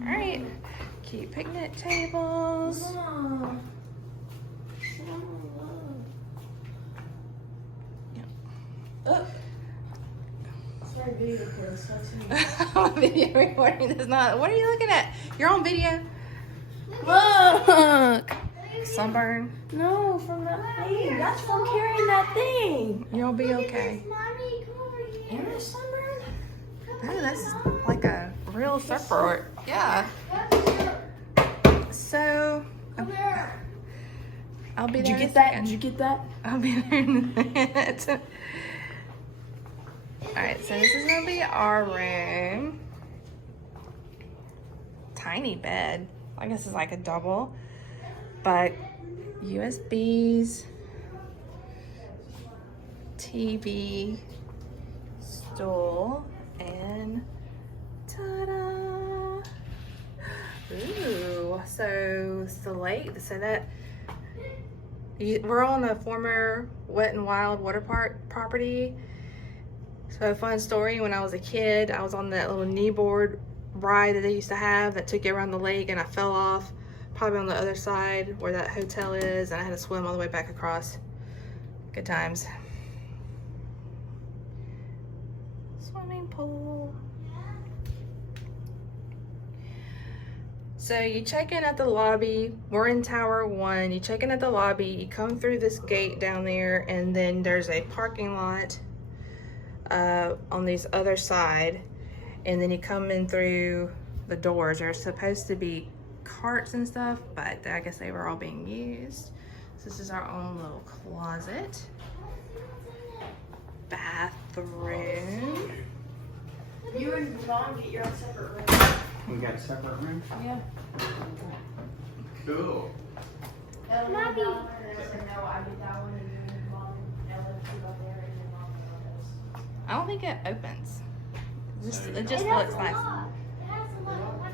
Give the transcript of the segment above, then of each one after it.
All right, cute picnic tables. Sorry, video recording. Video recording is not. What are you looking at? You're on video. Look! Sunburn. No, from that thing. That's from carrying that thing. You'll be okay. Endless Summer? Oh, that's like a real surfboard. Yeah. So, I'll be there. Did you in a get that? second. Did you get that? I'll be there in a minute. Alright, so this is gonna be our room. Tiny bed. I guess it's like a double. But USBs, TV, stool, and ta-da! Ooh, so it's the lake. So that we're on a former Wet and Wild water park property. So a fun story, when I was a kid, I was on that little kneeboard ride that they used to have that took you around the lake, and I fell off probably on the other side where that hotel is, and I had to swim all the way back across. Good times. Swimming pool. So you check in at the lobby. We're in Tower 1. You check in at the lobby, you come through this gate down there, and then there's a parking lot on this other side, and then you come in through the doors. There's supposed to be carts and stuff, but I guess they were all being used. So this is our own little closet. Bathroom. You and Mom get your own separate room. We got a separate room? Yeah. Cool. Mommy. No, I did that one, and then Mom and Ella go there, and then Mom goes. I don't think it opens. It just looks nice.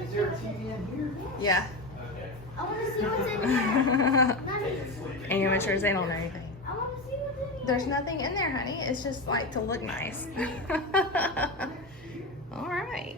Is there a TV in here? Yeah. Okay. I want to see what's in there. Amateurs, they don't know anything. I want to see what's in there. There's nothing in there, honey. It's just like to look nice. All right.